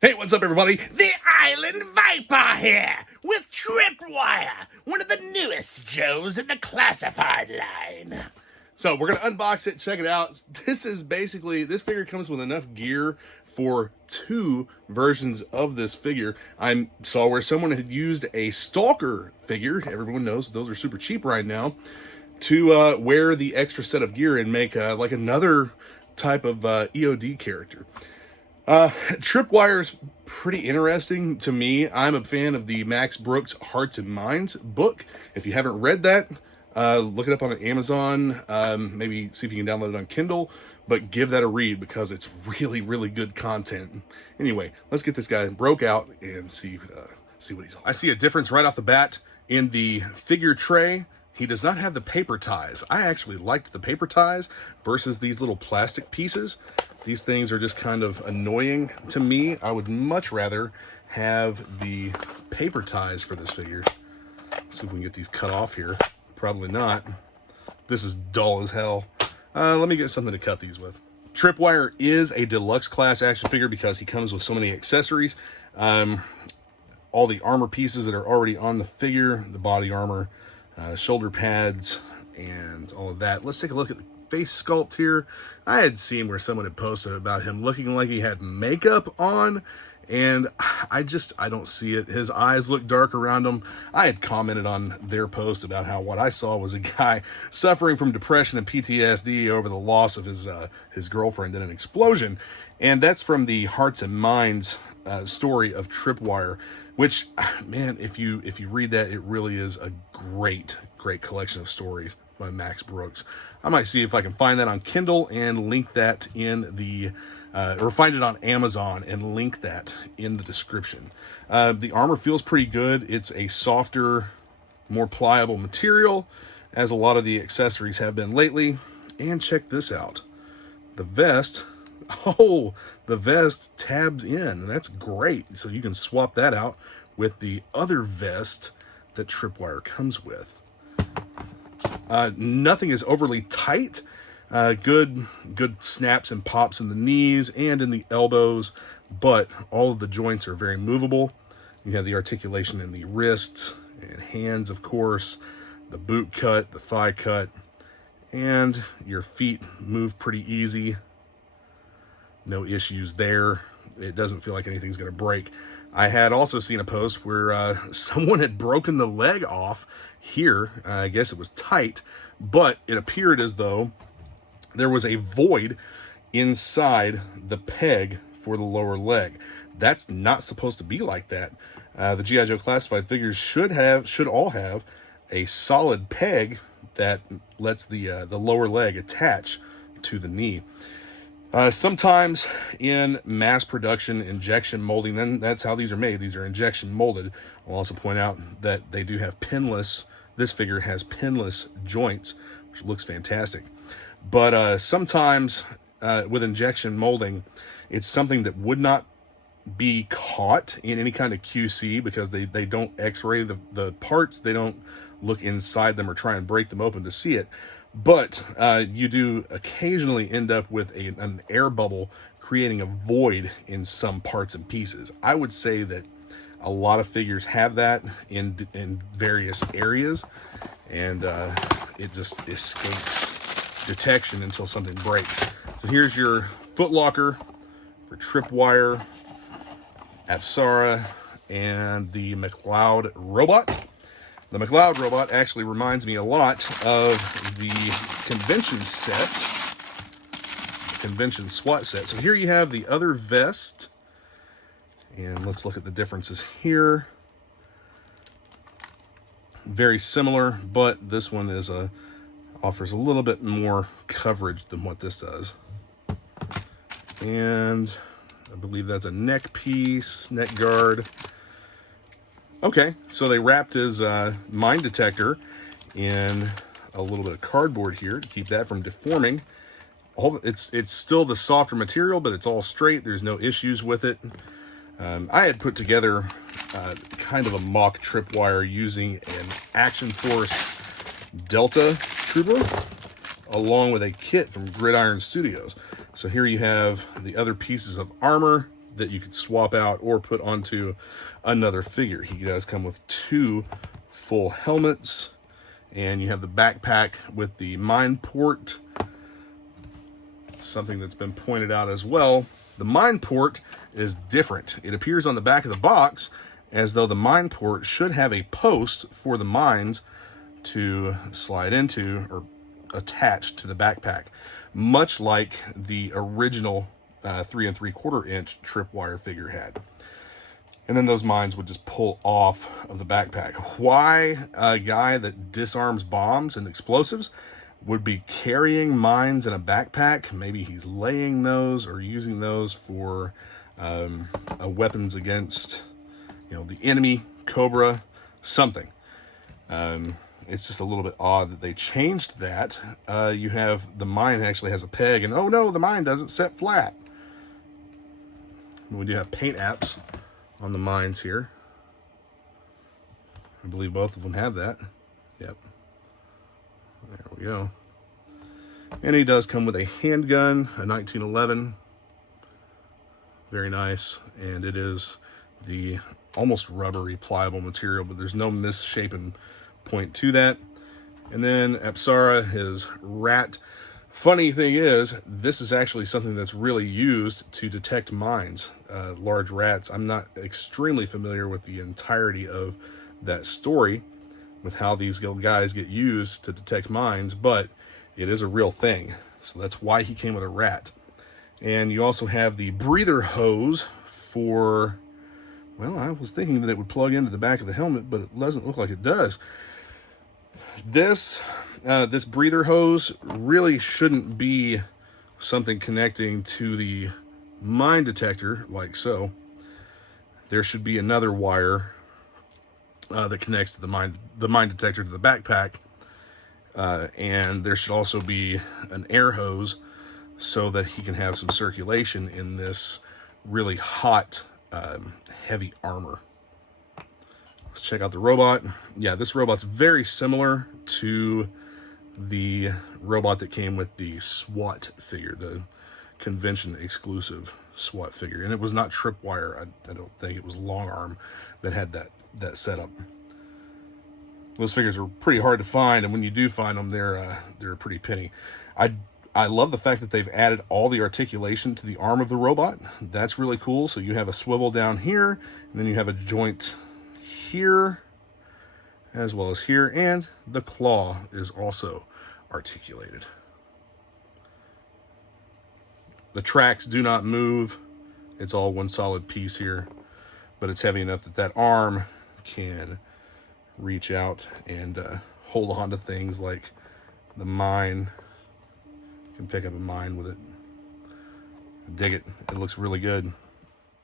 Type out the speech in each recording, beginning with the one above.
Hey, what's up, everybody? The Island Viper here with Tripwire, one of the newest Joes in the classified line. So we're gonna unbox it, check it out. This figure comes with enough gear for 2 versions of this figure. I saw where someone had used a Stalker figure. Everyone knows those are super cheap right now, to wear the extra set of gear and make like another type of EOD character. Tripwire's pretty interesting to me. I'm a fan of the Max Brooks Hearts and Minds book. If you haven't read that, look it up on Amazon. Maybe see if you can download it on Kindle, but give that a read because it's really, really good content. Anyway, let's get this guy broke out and see what he's all. I see a difference right off the bat in the figure tray. He does not have the paper ties. I actually liked the paper ties versus these little plastic pieces. These things are just kind of annoying to me. I would much rather have the paper ties for this figure. Let's see if we can get these cut off here. Probably not. This is dull as hell. Let me get something to cut these with. Tripwire is a deluxe class action figure because he comes with so many accessories. All the armor pieces that are already on the figure, the body armor, shoulder pads, and all of that. Let's take a look at the face sculpt here. I had seen where someone had posted about him looking like he had makeup on, and I don't see it. His eyes look dark around him. I had commented on their post about how what I saw was a guy suffering from depression and PTSD over the loss of his girlfriend in an explosion, and that's from the Hearts and Minds story of Tripwire, which, man, if you read that, it really is a great collection of stories by Max Brooks. I might see if I can find that on Kindle and link that in the, or find it on Amazon and link that in the description. The armor feels pretty good. It's a softer, more pliable material, as a lot of the accessories have been lately. And check this out. The vest, oh, the vest tabs in. That's great. So you can swap that out with the other vest that Tripwire comes with. Nothing is overly tight. Good snaps and pops in the knees and in the elbows, but all of the joints are very movable. You have the articulation in the wrists and hands, of course, the boot cut, the thigh cut, and your feet move pretty easy. No issues there. It doesn't feel like anything's going to break. I had also seen a post where someone had broken the leg off here. I guess it was tight, but it appeared as though there was a void inside the peg for the lower leg. That's not supposed to be like that. The G.I. Joe classified figures should all have a solid peg that lets the lower leg attach to the knee. Sometimes in mass production injection molding, then that's how these are made. These are injection molded. I'll also point out that they do have pinless. This figure has pinless joints, which looks fantastic. But sometimes with injection molding, it's something that would not be caught in any kind of QC because they don't x-ray the parts. They don't look inside them or try and break them open to see it. But you do occasionally end up with an air bubble creating a void in some parts and pieces. I would say that a lot of figures have that in various areas, and it just escapes detection until something breaks. So here's your footlocker for Tripwire, Apsara, and the McLeod robot. The McLeod robot actually reminds me a lot of the convention set, the convention SWAT set. So here you have the other vest, and let's look at the differences here. Very similar, but this one offers a little bit more coverage than what this does. And I believe that's a neck piece, neck guard. Okay, so they wrapped his mine detector in a little bit of cardboard here to keep that from deforming. It's still the softer material, but it's all straight. There's no issues with it. I had put together kind of a mock Tripwire using an Action Force Delta Trooper along with a kit from Gridiron Studios. So here you have the other pieces of armor that you could swap out or put onto another figure. He does come with 2 full helmets, and you have the backpack with the mind port. Something that's been pointed out as well, the mind port is different. It appears on the back of the box as though the mind port should have a post for the mines to slide into or attach to the backpack, much like the original 3 3/4 inch Tripwire figure had. And then those mines would just pull off of the backpack. Why a guy that disarms bombs and explosives would be carrying mines in a backpack? Maybe he's laying those or using those for weapons against, the enemy, Cobra, something. It's just a little bit odd that they changed that. You have the mine actually has a peg, and oh no, the mine doesn't set flat. We do have paint apps on the mines here. I believe both of them have that. Yep. There we go. And he does come with a handgun, a 1911. Very nice. And it is the almost rubbery, pliable material, but there's no misshapen point to that. And then Apsara, his rat. Funny thing is, this is actually something that's really used to detect mines, large rats. I'm not extremely familiar with the entirety of that story, with how these guys get used to detect mines, but it is a real thing. So that's why he came with a rat. And you also have the breather hose for, well, I was thinking that it would plug into the back of the helmet, but it doesn't look like it does. This breather hose really shouldn't be something connecting to the mine detector like so. There should be another wire that connects to the mine detector to the backpack, and there should also be an air hose so that he can have some circulation in this really hot, heavy armor. Let's check out the robot. Yeah, this robot's very similar to the robot that came with the SWAT figure, the convention exclusive SWAT figure. And it was not Tripwire. I don't think it was Long Arm that had that setup. Those figures are pretty hard to find, and when you do find them, they're a pretty penny. I love the fact that they've added all the articulation to the arm of the robot. That's really cool. So you have a swivel down here, and then you have a joint here, as well as here, and the claw is also articulated. The tracks do not move. It's all one solid piece here, but it's heavy enough that that arm can reach out and hold on to things like the mine. You can pick up a mine with it. I dig it. It looks really good.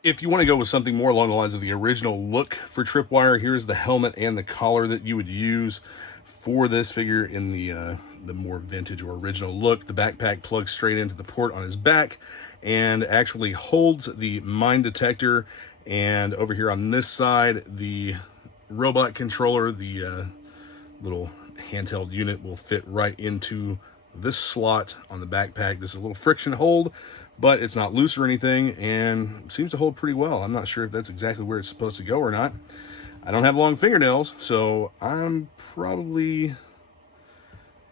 If you want to go with something more along the lines of the original look for Tripwire, here's the helmet and the collar that you would use for this figure in the more vintage or original look. The backpack plugs straight into the port on his back and actually holds the mine detector. And over here on this side, the robot controller, the little handheld unit, will fit right into this slot on the backpack. This is a little friction hold, but it's not loose or anything, and seems to hold pretty well. I'm not sure if that's exactly where it's supposed to go or not. I don't have long fingernails, so I'm probably,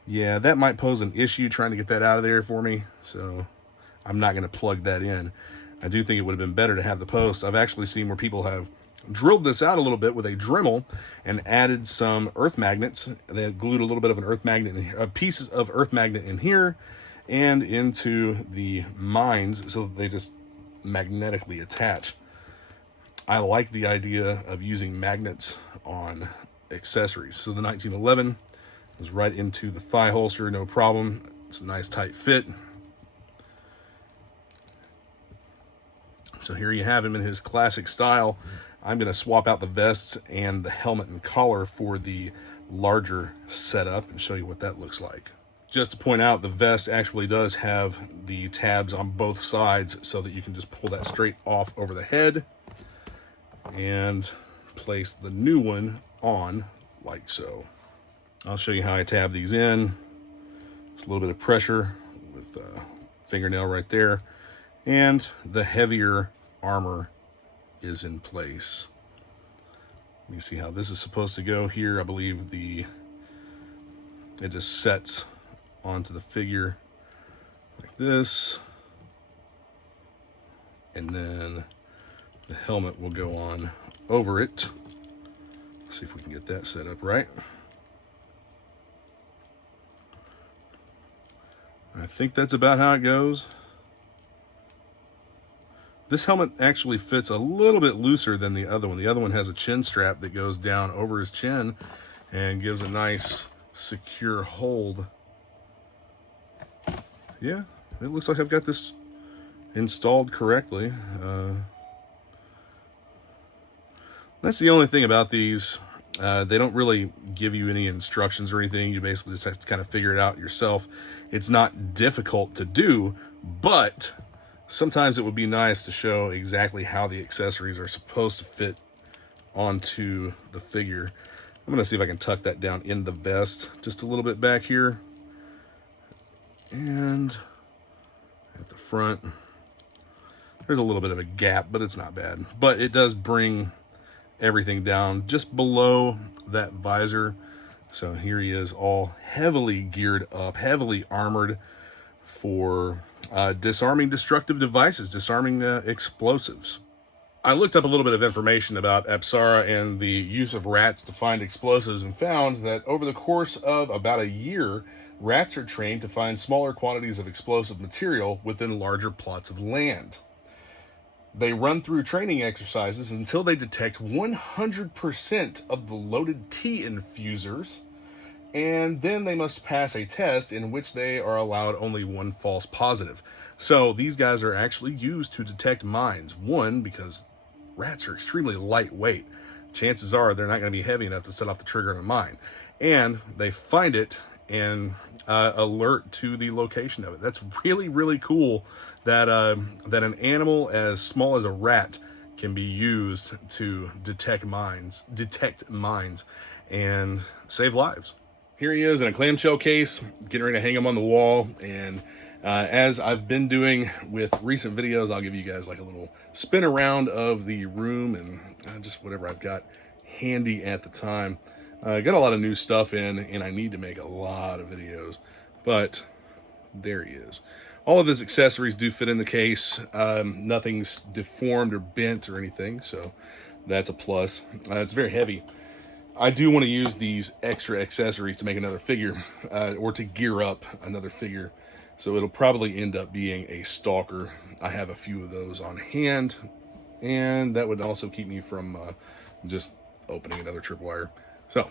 yeah, that might pose an issue trying to get that out of there for me, so I'm not going to plug that in. I do think it would have been better to have the post. I've actually seen where people have drilled this out a little bit with a Dremel and added some earth magnets. They glued a little bit of an earth magnet in here, a piece of earth magnet in here and into the mines so that they just magnetically attach. I like the idea of using magnets on accessories. So the 1911 is right into the thigh holster, no problem. It's a nice tight fit. So here you have him in his classic style. I'm going to swap out the vests and the helmet and collar for the larger setup and show you what that looks like. Just to point out, the vest actually does have the tabs on both sides so that you can just pull that straight off over the head and place the new one on like so. I'll show you how I tab these in. Just a little bit of pressure with a fingernail right there, and the heavier armor is in place. Let me see how this is supposed to go here. I believe it just sets onto the figure like this, and then the helmet will go on over it. Let's see if we can get that set up right. I think that's about how it goes. This helmet actually fits a little bit looser than the other one. The other one has a chin strap that goes down over his chin and gives a nice secure hold. Yeah, it looks like I've got this installed correctly. That's the only thing about these. They don't really give you any instructions or anything. You basically just have to kind of figure it out yourself. It's not difficult to do, but sometimes it would be nice to show exactly how the accessories are supposed to fit onto the figure. I'm gonna see if I can tuck that down in the vest just a little bit back here. And at the front, there's a little bit of a gap, but it's not bad. But it does bring everything down just below that visor. So here he is, all heavily geared up, heavily armored for disarming destructive devices, disarming explosives. I looked up a little bit of information about Apsara and the use of rats to find explosives, and found that over the course of about a year, rats are trained to find smaller quantities of explosive material within larger plots of land. They run through training exercises until they detect 100% of the loaded tea infusers, and then they must pass a test in which they are allowed only one false positive. So these guys are actually used to detect mines. One, because rats are extremely lightweight. Chances are they're not going to be heavy enough to set off the trigger on a mine. And they find it and alert to the location of it. That's really, really cool that that an animal as small as a rat can be used to detect mines and save lives. Here he is in a clamshell case, getting ready to hang him on the wall. And as I've been doing with recent videos, I'll give you guys like a little spin around of the room and just whatever I've got handy at the time. Got a lot of new stuff in, and I need to make a lot of videos, but there he is. All of his accessories do fit in the case. Nothing's deformed or bent or anything, so that's a plus. It's very heavy. I do want to use these extra accessories to make another figure, or to gear up another figure. So it'll probably end up being a stalker. I have a few of those on hand, and that would also keep me from just opening another tripwire. So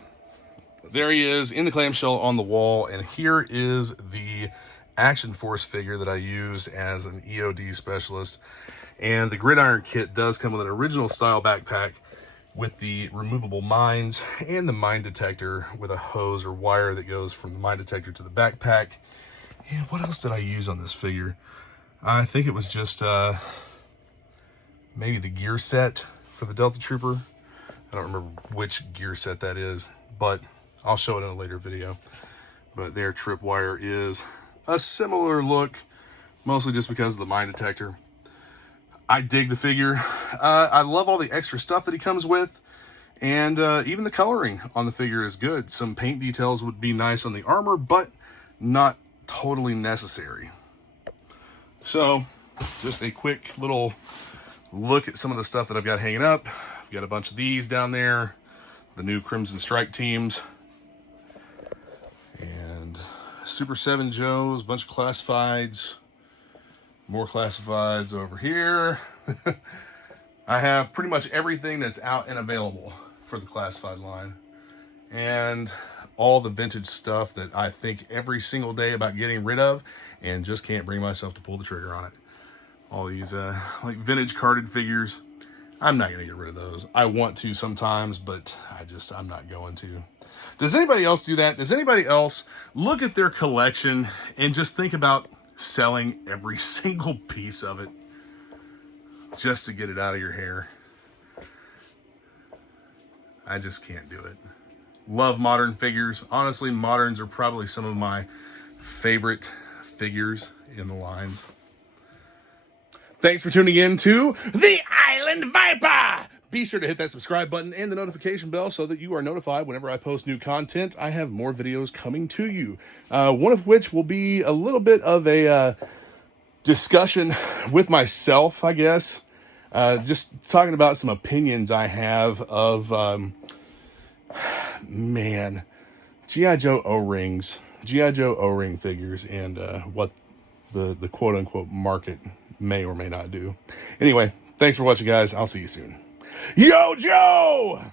there he is in the clamshell on the wall, and here is the Action Force figure that I use as an EOD specialist. And the gridiron kit does come with an original style backpack with the removable mines and the mine detector with a hose or wire that goes from the mine detector to the backpack. And what else did I use on this figure? I think it was just maybe the gear set for the Delta Trooper. I don't remember which gear set that is, but I'll show it in a later video. But their Tripwire is a similar look, mostly just because of the mine detector. I dig the figure. I love all the extra stuff that he comes with, and even the coloring on the figure is good. Some paint details would be nice on the armor, but not totally necessary. So, just a quick little look at some of the stuff that I've got hanging up. I've got a bunch of these down there, the new Crimson Strike teams, and Super 7 Joes, a bunch of classifieds, more classifieds over here. I have pretty much everything that's out and available for the classified line, and all the vintage stuff that I think every single day about getting rid of and just can't bring myself to pull the trigger on it. All these like vintage carded figures, I'm not gonna get rid of those. I want to sometimes, but I'm not going to. Does anybody else do that? Does anybody else look at their collection and just think about selling every single piece of it just to get it out of your hair? I just can't do it. Love modern figures. Honestly, moderns are probably some of my favorite figures in the lines. Thanks for tuning in to The Island Viper. Be sure to hit that subscribe button and the notification bell so that you are notified whenever I post new content. I have more videos coming to you. One of which will be a little bit of a discussion with myself, I guess. Just talking about some opinions I have of, man, G.I. Joe O-rings, G.I. Joe O-ring figures, and what the quote-unquote market may or may not do. Anyway, thanks for watching, guys. I'll see you soon. Yo, Joe!